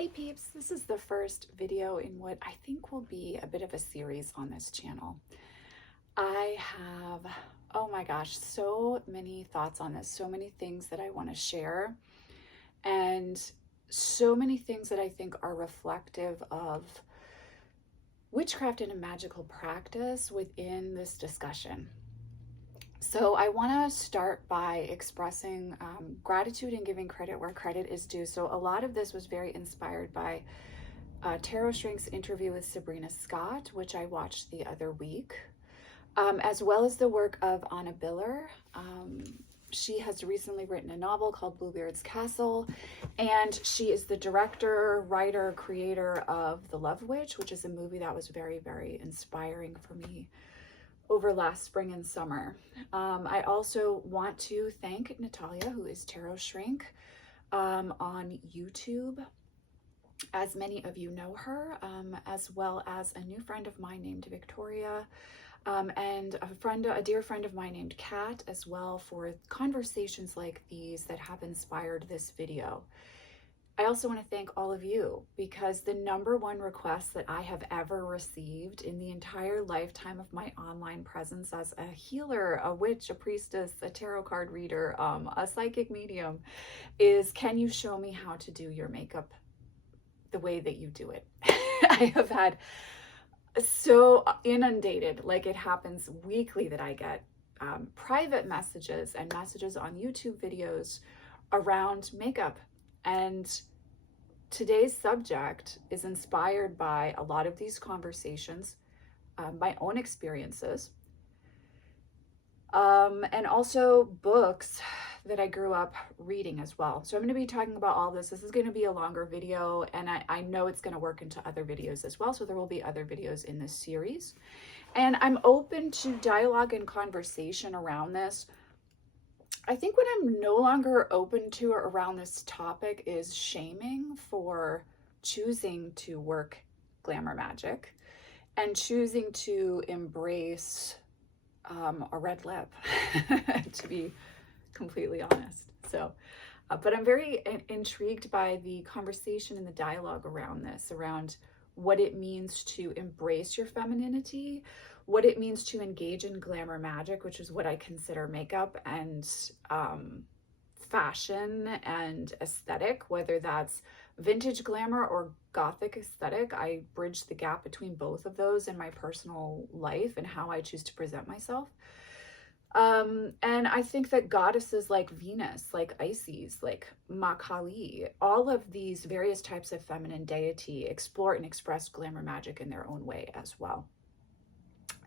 Hey peeps, this is the first video in what I think will be a bit of a series on this channel. I have, oh my gosh, so many thoughts on this, so many things that I want to share, and so many things that I think are reflective of witchcraft in a magical practice within this discussion. So I want to start by expressing gratitude and giving credit where credit is due. So a lot of this was very inspired by Tarot Shrink's interview with Sabrina Scott, which I watched the other week, as well as the work of Anna Biller. She has recently written a novel called Bluebeard's Castle, and she is the director, writer, creator of The Love Witch, which is a movie that was very, very inspiring for me over last spring and summer. I also want to thank Natalia, who is Tarot Shrink, on YouTube, as many of you know her, as well as a new friend of mine named Victoria, and a dear friend of mine named Kat as well, for conversations like these that have inspired this video. I also want to thank all of you, because the #1 request that I have ever received in the entire lifetime of my online presence as a healer, a witch, a priestess, a tarot card reader, a psychic medium, is, can you show me how to do your makeup the way that you do it? I have had so inundated, like it happens weekly, that I get private messages and messages on YouTube videos around makeup. And today's subject is inspired by a lot of these conversations, my own experiences, and also books that I grew up reading as well. So I'm going to be talking about all this. This is going to be a longer video, and I know it's going to work into other videos as well. So there will be other videos in this series. And I'm open to dialogue and conversation around this. I think what I'm no longer open to around this topic is shaming for choosing to work glamour magic and choosing to embrace a red lip, to be completely honest. So, but I'm very intrigued by the conversation and the dialogue around this, around what it means to embrace your femininity, what it means to engage in glamour magic, which is what I consider makeup and fashion and aesthetic, whether that's vintage glamour or Gothic aesthetic. I bridge the gap between both of those in my personal life and how I choose to present myself. And I think that goddesses like Venus, like Isis, like Ma Kali, all of these various types of feminine deity explore and express glamour magic in their own way as well.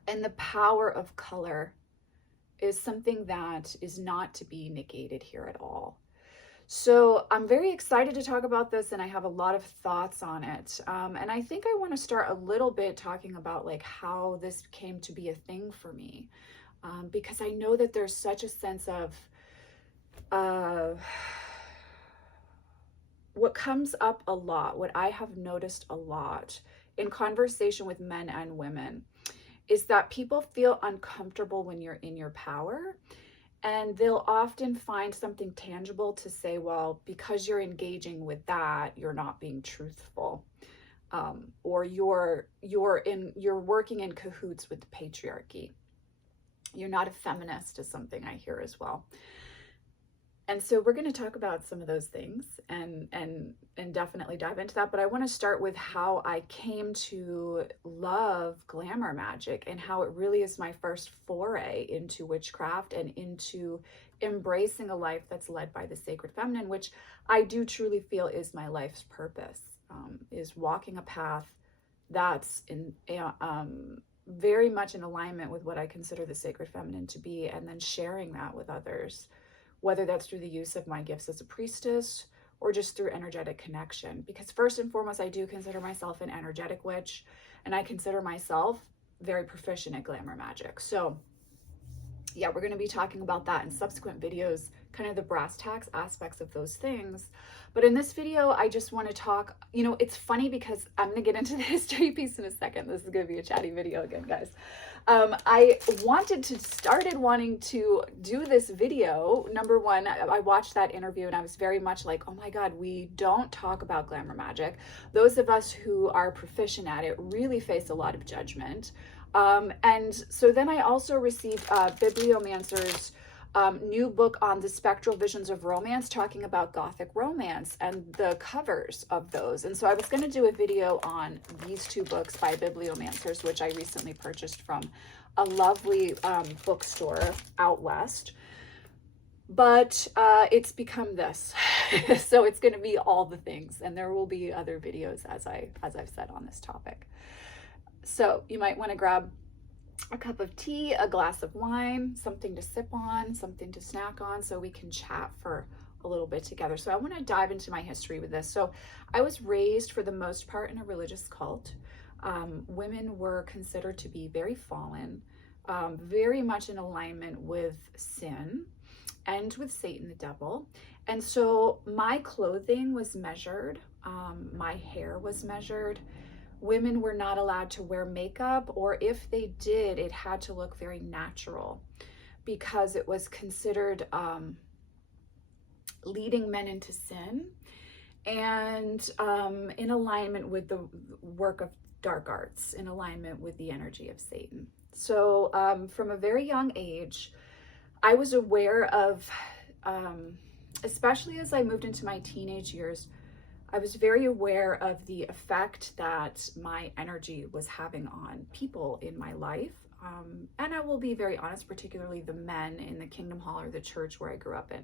And the power of color is something that is not to be negated here at all. So I'm very excited to talk about this, and I have a lot of thoughts on it. And I think I want to start a little bit talking about like how this came to be a thing for me. Because I know that there's such a sense of what comes up a lot, what I have noticed a lot in conversation with men and women, is that people feel uncomfortable when you're in your power, and they'll often find something tangible to say, well, because you're engaging with that, you're not being truthful, or you're working in cahoots with the patriarchy. You're not a feminist, is something I hear as well. And so we're going to talk about some of those things and definitely dive into that. But I want to start with how I came to love glamour magic and how it really is my first foray into witchcraft and into embracing a life that's led by the sacred feminine, which I do truly feel is my life's purpose, is walking a path that's very much in alignment with what I consider the sacred feminine to be, and then sharing that with others, whether that's through the use of my gifts as a priestess or just through energetic connection. Because first and foremost, I do consider myself an energetic witch, and I consider myself very proficient at glamour magic. So yeah, we're going to be talking about that in subsequent videos kind of the brass tacks aspects of those things. But in this video, I just want to talk, you know, it's funny because I'm going to get into the history piece in a second. This is going to be a chatty video again, guys. I started wanting to do this video. Number one, I watched that interview and I was very much like, oh my God, we don't talk about glamour magic. Those of us who are proficient at it really face a lot of judgment. And so then I also received Bibliomancer's new book on the spectral visions of romance, talking about Gothic romance and the covers of those. And so I was going to do a video on these two books by Bibliomancers, which I recently purchased from a lovely bookstore out west. But it's become this. So it's going to be all the things, and there will be other videos as I've said on this topic. So you might want to grab a cup of tea, a glass of wine, something to sip on, something to snack on, so we can chat for a little bit together. So I want to dive into my history with this. So I was raised for the most part in a religious cult. Women were considered to be very fallen, very much in alignment with sin and with Satan, the devil. And so my clothing was measured, my hair was measured. Women were not allowed to wear makeup, or if they did, it had to look very natural because it was considered leading men into sin and in alignment with the work of dark arts, in alignment with the energy of Satan. So from a very young age, I was aware of, especially as I moved into my teenage years, I was very aware of the effect that my energy was having on people in my life. And I will be very honest, particularly the men in the Kingdom Hall or the church where I grew up in.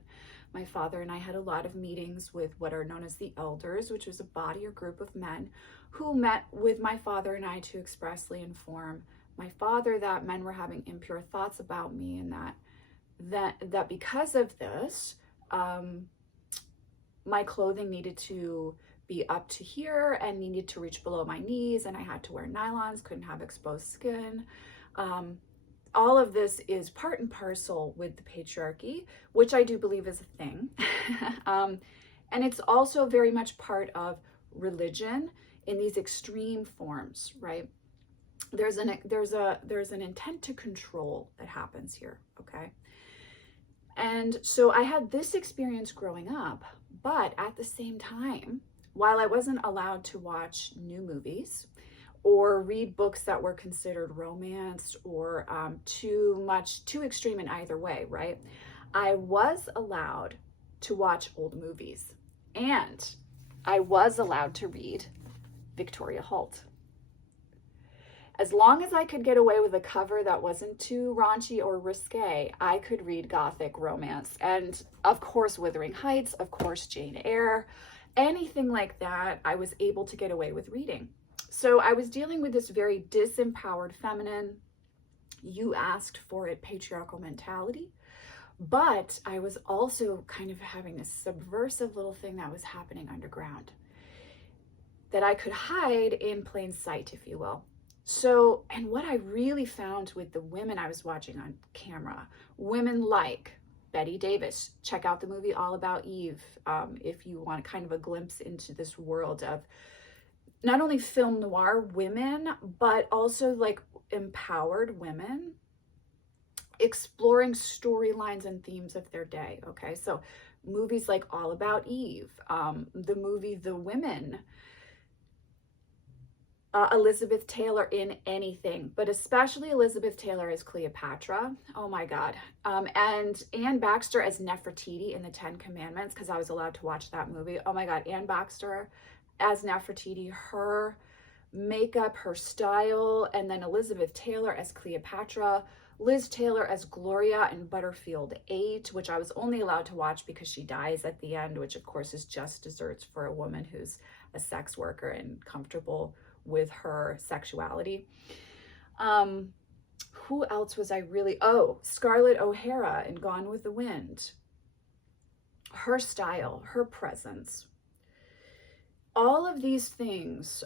My father and I had a lot of meetings with what are known as the elders, which was a body or group of men who met with my father and I to expressly inform my father that men were having impure thoughts about me, and that because of this, my clothing needed to be up to here and needed to reach below my knees, and I had to wear nylons, couldn't have exposed skin. All of this is part and parcel with the patriarchy, which I do believe is a thing. And it's also very much part of religion in these extreme forms, right? There's an intent to control that happens here, okay? And so I had this experience growing up, but at the same time, while I wasn't allowed to watch new movies or read books that were considered romance or too extreme in either way, right? I was allowed to watch old movies, and I was allowed to read Victoria Holt. As long as I could get away with a cover that wasn't too raunchy or risque, I could read Gothic romance. And of course, Wuthering Heights, of course, Jane Eyre, anything like that, I was able to get away with reading. So I was dealing with this very disempowered feminine, you asked for it, patriarchal mentality. But I was also kind of having this subversive little thing that was happening underground that I could hide in plain sight, if you will. So, and what I really found with the women I was watching on camera, women like Betty Davis, check out the movie All About Eve, if you want kind of a glimpse into this world of not only film noir women, but also like empowered women exploring storylines and themes of their day, okay? So movies like All About Eve, the movie The Women, Elizabeth Taylor in anything, but especially Elizabeth Taylor as Cleopatra. Oh my God. And Anne Baxter as Nefertiti in the Ten Commandments, because I was allowed to watch that movie. Oh my God, Anne Baxter as Nefertiti, her makeup, her style, and then Elizabeth Taylor as Cleopatra, Liz Taylor as Gloria in Butterfield 8, which I was only allowed to watch because she dies at the end, which of course is just desserts for a woman who's a sex worker and comfortable with her sexuality. Who else was I really? Oh, Scarlett O'Hara in Gone with the Wind. Her style, her presence. All of these things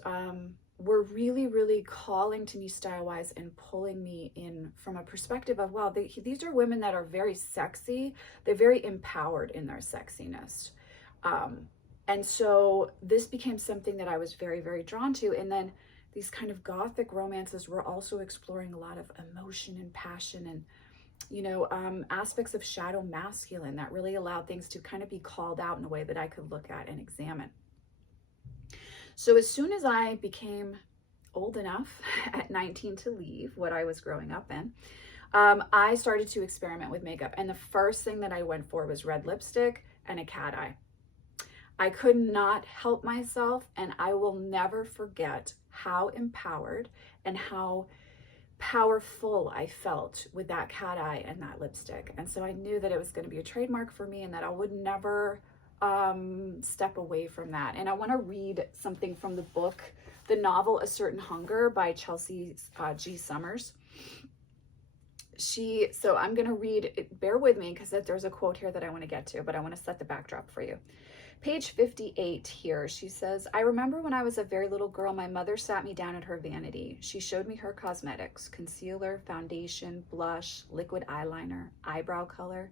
were really, really calling to me style-wise and pulling me in from a perspective of, wow, these are women that are very sexy. They're very empowered in their sexiness. And so this became something that I was very, very drawn to. And then these kind of Gothic romances were also exploring a lot of emotion and passion and, you know, aspects of shadow masculine that really allowed things to kind of be called out in a way that I could look at and examine. So as soon as I became old enough at 19 to leave what I was growing up in, I started to experiment with makeup. And the first thing that I went for was red lipstick and a cat eye. I could not help myself, and I will never forget how empowered and how powerful I felt with that cat eye and that lipstick. And so I knew that it was going to be a trademark for me and that I would never step away from that. And I want to read something from the book, the novel A Certain Hunger by Chelsea G. Summers. So I'm going to read it, bear with me because there's a quote here that I want to get to, but I want to set the backdrop for you. Page 58 here, she says, I remember when I was a very little girl, my mother sat me down at her vanity. She showed me her cosmetics, concealer, foundation, blush, liquid eyeliner, eyebrow color,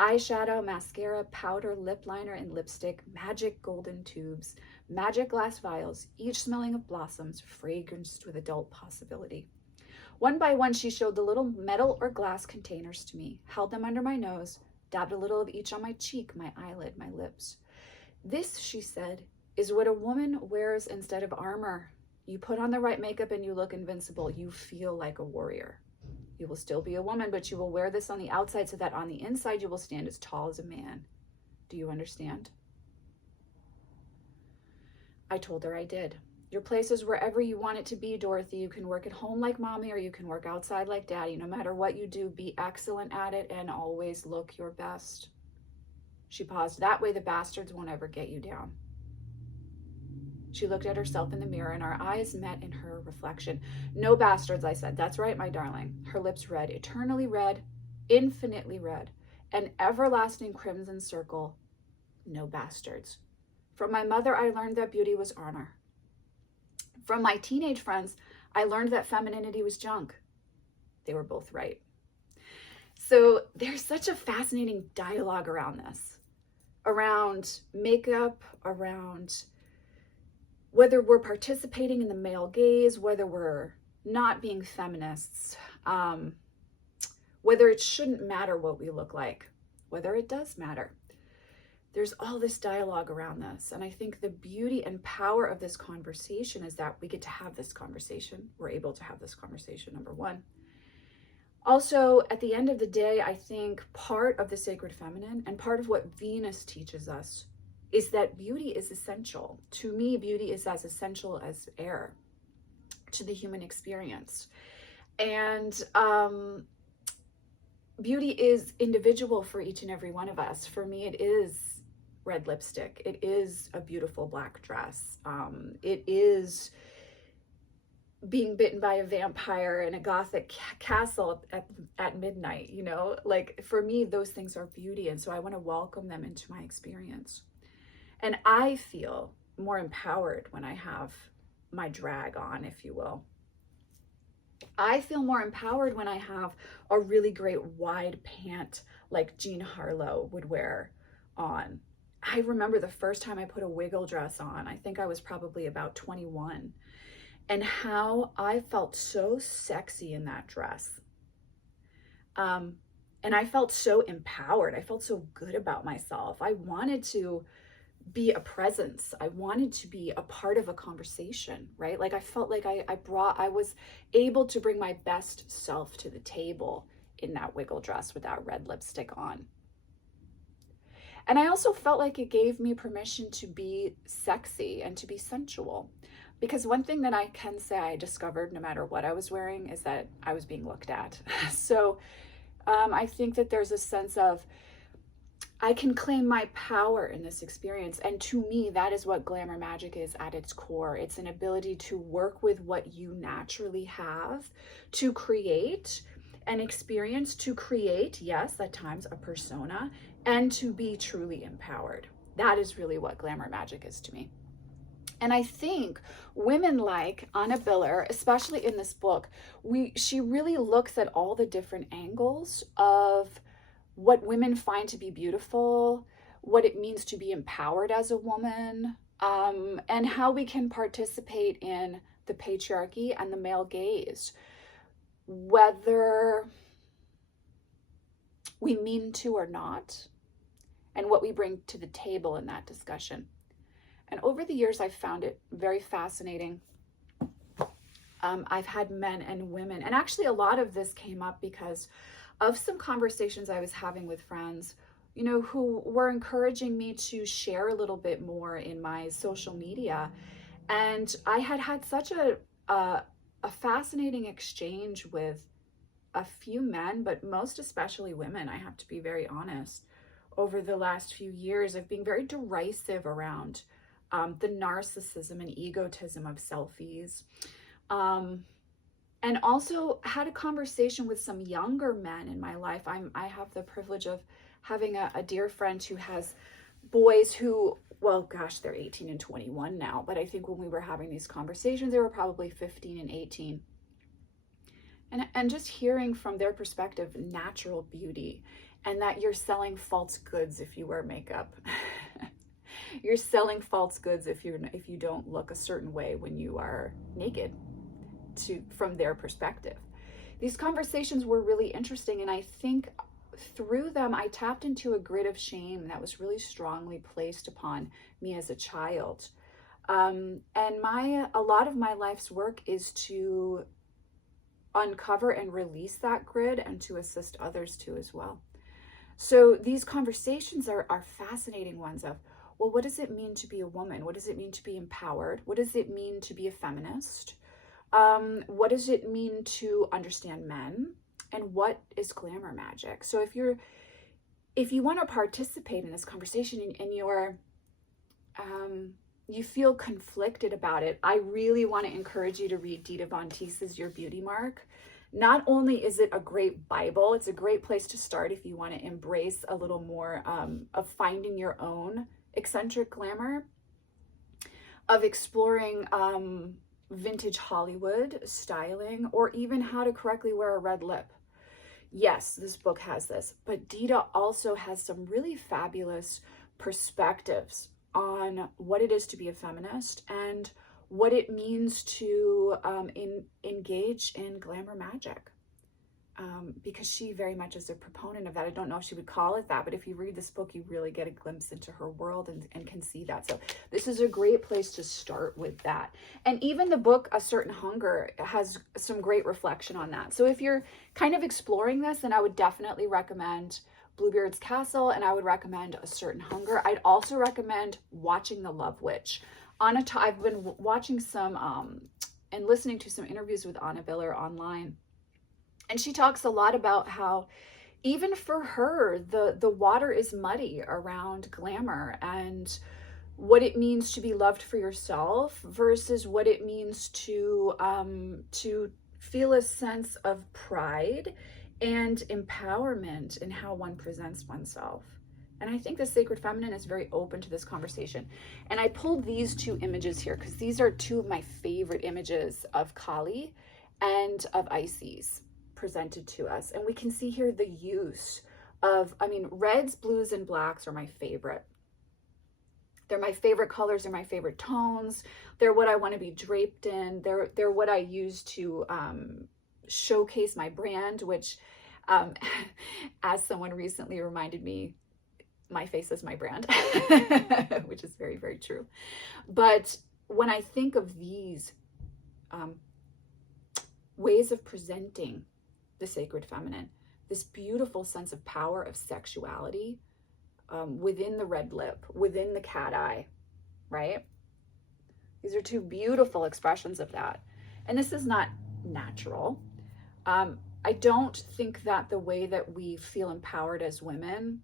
eyeshadow, mascara, powder, lip liner, and lipstick, Magick golden tubes, Magic glass vials, each smelling of blossoms, fragranced with adult possibility. One by one, she showed the little metal or glass containers to me, held them under my nose, dabbed a little of each on my cheek, my eyelid, my lips. This, she said, is what a woman wears instead of armor. You put on the right makeup and you look invincible. You feel like a warrior. You will still be a woman, but you will wear this on the outside so that on the inside you will stand as tall as a man. Do you understand? I told her I did. Your place is wherever you want it to be, Dorothy. You can work at home like mommy or you can work outside like daddy. No matter what you do, be excellent at it and always look your best. She paused. That way the bastards won't ever get you down. She looked at herself in the mirror and our eyes met in her reflection. No bastards, I said. That's right, my darling. Her lips red, eternally red, infinitely red, an everlasting crimson circle. No bastards. From my mother, I learned that beauty was honor. From my teenage friends, I learned that femininity was junk. They were both right. So there's such a fascinating dialogue around this. Around makeup, around whether we're participating in the male gaze, whether we're not being feminists, whether it shouldn't matter what we look like, whether it does matter. There's all this dialogue around this. And I think the beauty and power of this conversation is that we get to have this conversation. We're able to have this conversation, number one. Also, at the end of the day, I think part of the sacred feminine and part of what Venus teaches us is that beauty is essential. To me, beauty is as essential as air to the human experience. And beauty is individual for each and every one of us. For me, it is red lipstick. It is a beautiful black dress. It is being bitten by a vampire in a Gothic castle at midnight, you know, like for me, those things are beauty. And so I want to welcome them into my experience. And I feel more empowered when I have my drag on, if you will. I feel more empowered when I have a really great wide pant like Jean Harlow would wear on. I remember the first time I put a wiggle dress on, I think I was probably about 21. And how I felt so sexy in that dress. And I felt so empowered. I felt so good about myself. I wanted to be a presence. I wanted to be a part of a conversation, right? Like I felt like I was able to bring my best self to the table in that wiggle dress with that red lipstick on. And I also felt like it gave me permission to be sexy and to be sensual. Because one thing that I can say I discovered no matter what I was wearing is that I was being looked at. So I think that there's a sense of, I can claim my power in this experience. And to me, that is what glamour magic is at its core. It's an ability to work with what you naturally have to create an experience, to create, yes, at times a persona, and to be truly empowered. That is really what glamour magic is to me. And I think women like Anna Biller, especially in this book, she really looks at all the different angles of what women find to be beautiful, what it means to be empowered as a woman, and how we can participate in the patriarchy and the male gaze, whether we mean to or not, and what we bring to the table in that discussion. And over the years, I've found it very fascinating. I've had men and women, and actually a lot of this came up because of some conversations I was having with friends, you know, who were encouraging me to share a little bit more in my social media. And I had such a fascinating exchange with a few men, but most especially women, I have to be very honest, over the last few years of being very derisive around the narcissism and egotism of selfies. And also had a conversation with some younger men in my life. I have the privilege of having a dear friend who has boys who, well, gosh, they're 18 and 21 now, but I think when we were having these conversations, they were probably 15 and 18. And just hearing from their perspective, natural beauty, and that you're selling false goods if you wear makeup. You're selling false goods if you don't look a certain way when you are naked, from their perspective. These conversations were really interesting, and I think through them I tapped into a grid of shame that was really strongly placed upon me as a child. And a lot of my life's work is to uncover and release that grid and to assist others too as well. So these conversations are fascinating ones of, well, what does it mean to be a woman? What does it mean to be empowered? What does it mean to be a feminist? What does it mean to understand men? And what is glamour magic? So if you want to participate in this conversation and you feel conflicted about it, I really want to encourage you to read Dita von Teese's Your Beauty Mark. Not only is it a great Bible, it's a great place to start if you want to embrace a little more of finding your own eccentric glamour, of exploring vintage Hollywood styling, or even how to correctly wear a red lip. Yes, this book has this, but Dita also has some really fabulous perspectives on what it is to be a feminist and what it means to engage in glamour magic. Because she very much is a proponent of that. I don't know if she would call it that, but if you read this book, you really get a glimpse into her world and can see that. So this is a great place to start with that. And even the book, A Certain Hunger, has some great reflection on that. So if you're kind of exploring this, then I would definitely recommend Bluebeard's Castle, and I would recommend A Certain Hunger. I'd also recommend watching The Love Witch. I've been watching some and listening to some interviews with Anna Biller online. And she talks a lot about how even for her, the water is muddy around glamour and what it means to be loved for yourself versus what it means to feel a sense of pride and empowerment in how one presents oneself. And I think the Sacred Feminine is very open to this conversation. And I pulled these two images here because these are two of my favorite images of Kali and of Isis presented to us. And we can see here the use of, reds, blues, and blacks are my favorite. They're my favorite colors. They're my favorite tones. They're what I want to be draped in. They're what I use to showcase my brand, which, as someone recently reminded me, my face is my brand, which is very, very true. But when I think of these ways of presenting the Sacred Feminine, this beautiful sense of power, of sexuality, within the red lip, within the cat eye, right? These are two beautiful expressions of that. And this is not natural. I don't think that the way that we feel empowered as women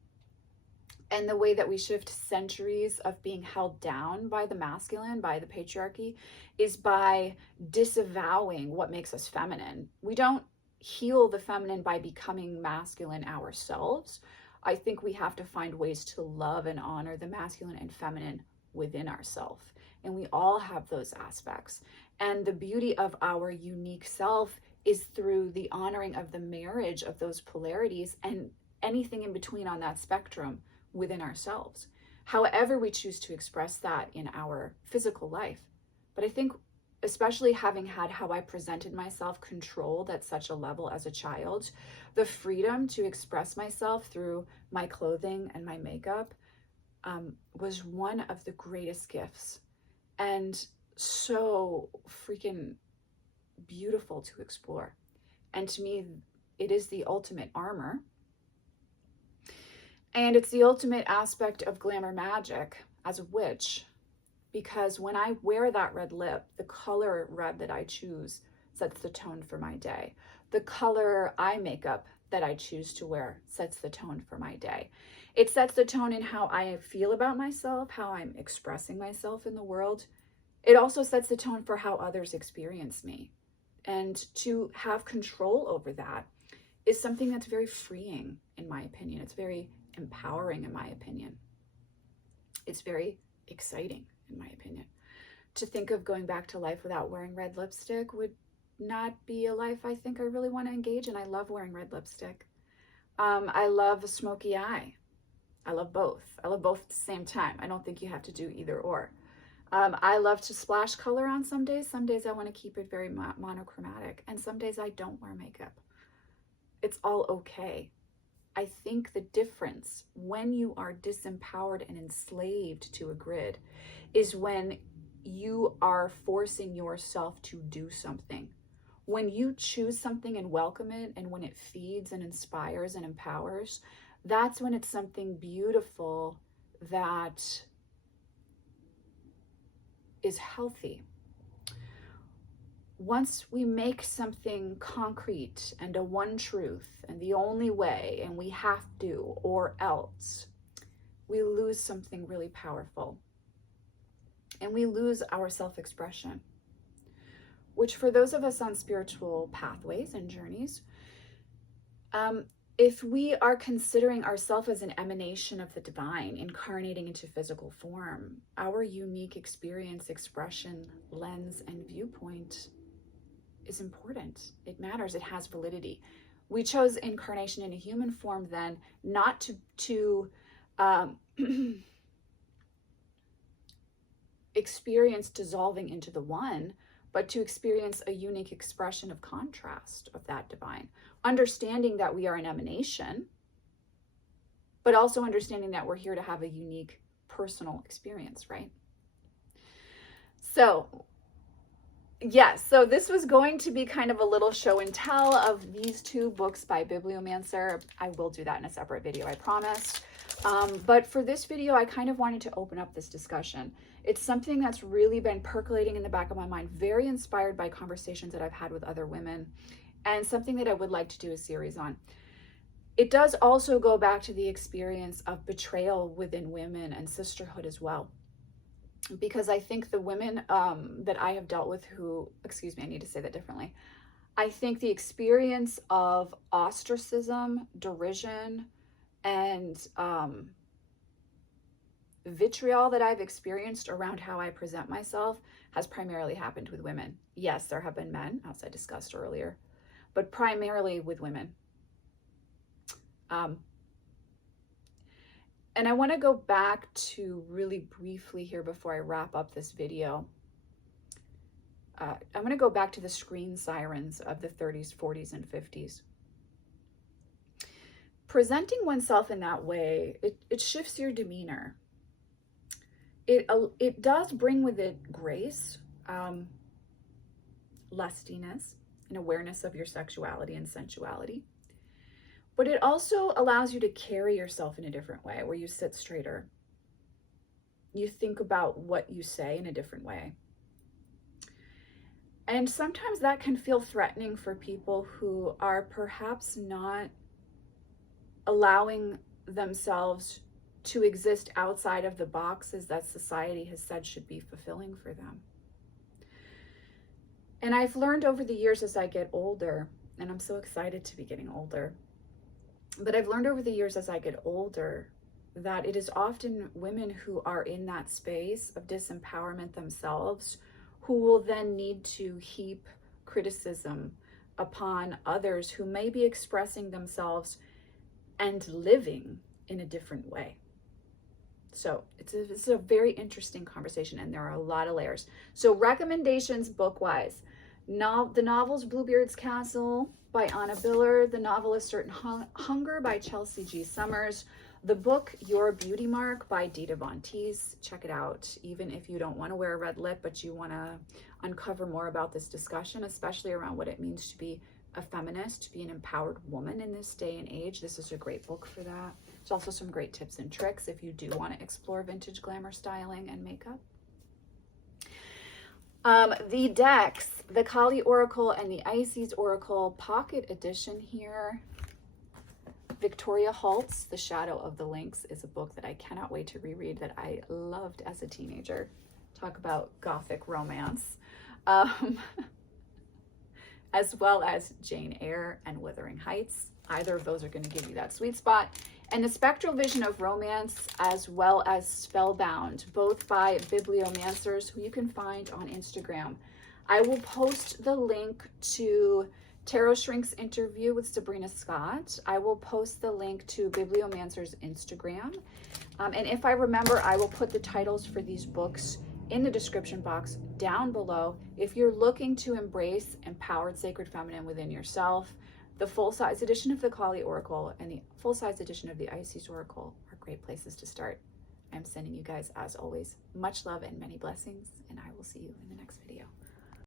and the way that we shift centuries of being held down by the masculine, by the patriarchy, is by disavowing what makes us feminine. We don't heal the feminine by becoming masculine ourselves. I think we have to find ways to love and honor the masculine and feminine within ourselves. and we all have those aspects. And the beauty of our unique self is through the honoring of the marriage of those polarities and anything in between on that spectrum within ourselves, however we choose to express that in our physical life. But I think, especially having had how I presented myself controlled at such a level as a child, the freedom to express myself through my clothing and my makeup was one of the greatest gifts, and so freaking beautiful to explore. And to me, it is the ultimate armor. And it's the ultimate aspect of glamour magic as a witch, because when I wear that red lip, the color red that I choose sets the tone for my day. The color eye makeup that I choose to wear sets the tone for my day. It sets the tone in how I feel about myself, how I'm expressing myself in the world. It also sets the tone for how others experience me. And to have control over that is something that's very freeing, in my opinion. It's very empowering, in my opinion. It's very exciting, in my opinion. To think of going back to life without wearing red lipstick would not be a life I think I really want to engage in. I love wearing red lipstick. I love a smoky eye. I love both. I love both at the same time. I don't think you have to do either or. I love to splash color on some days. Some days I want to keep it very monochromatic. And some days I don't wear makeup. It's all okay. I think the difference when you are disempowered and enslaved to a grid is when you are forcing yourself to do something. When you choose something and welcome it, and when it feeds and inspires and empowers, that's when it's something beautiful that is healthy. Once we make something concrete and a one truth and the only way and we have to or else, we lose something really powerful. And we lose our self-expression, which for those of us on spiritual pathways and journeys, if we are considering ourselves as an emanation of the divine, incarnating into physical form, our unique experience, expression, lens, and viewpoint is important. It matters. It has validity. We chose incarnation in a human form then, not to experience dissolving into the one, but to experience a unique expression of contrast of that divine. Understanding that we are an emanation, but also understanding that we're here to have a unique personal experience, right? So, yes, so this was going to be kind of a little show and tell of these two books by Bibliomancer. I will do that in a separate video, I promise. But for this video, I kind of wanted to open up this discussion. It's something that's really been percolating in the back of my mind, very inspired by conversations that I've had with other women, and something that I would like to do a series on. It does also go back to the experience of betrayal within women and sisterhood as well. Because I think the women that I have dealt with who, excuse me, I need to say that differently. I think the experience of ostracism, derision, and vitriol that I've experienced around how I present myself has primarily happened with women. Yes, there have been men, as I discussed earlier, but primarily with women. And I want to go back to really briefly here before I wrap up this video. I'm going to go back to the screen sirens of the 30s, 40s, and 50s. Presenting oneself in that way, it shifts your demeanor. It does bring with it grace, lustiness, and awareness of your sexuality and sensuality. But it also allows you to carry yourself in a different way, where you sit straighter. You think about what you say in a different way. And sometimes that can feel threatening for people who are perhaps not allowing themselves to exist outside of the boxes that society has said should be fulfilling for them. And I've learned over the years as I get older, and I'm so excited to be getting older, but I've learned over the years as I get older that it is often women who are in that space of disempowerment themselves who will then need to heap criticism upon others who may be expressing themselves and living in a different way. So it's a very interesting conversation, and there are a lot of layers. So recommendations book-wise. The novels Bluebeard's Castle by Anna Biller, the novel A Certain Hunger by Chelsea G. Summers, the book Your Beauty Mark by Dita von Teese. Check it out, even if you don't want to wear a red lip, but you want to uncover more about this discussion, especially around what it means to be a feminist, to be an empowered woman in this day and age. This is a great book for that. There's also some great tips and tricks if you do want to explore vintage glamour styling and makeup. The decks, the Kali Oracle and the Isis Oracle Pocket Edition here. Victoria Holt's The Shadow of the Lynx is a book that I cannot wait to reread, that I loved as a teenager. Talk about Gothic romance. As well as Jane Eyre and Wuthering Heights. Either of those are going to give you that sweet spot. And the Spectral Vision of Romance, as well as Spellbound, both by Bibliomancers, who you can find on Instagram. I will post the link to Tarot Shrink's interview with Sabrina Scott. I will post the link to Bibliomancer's Instagram. And if I remember, I will put the titles for these books in the description box down below. If you're looking to embrace empowered sacred feminine within yourself, the full-size edition of the Kali Oracle and the full-size edition of the Isis Oracle are great places to start. I'm sending you guys, as always, much love and many blessings, and I will see you in the next video.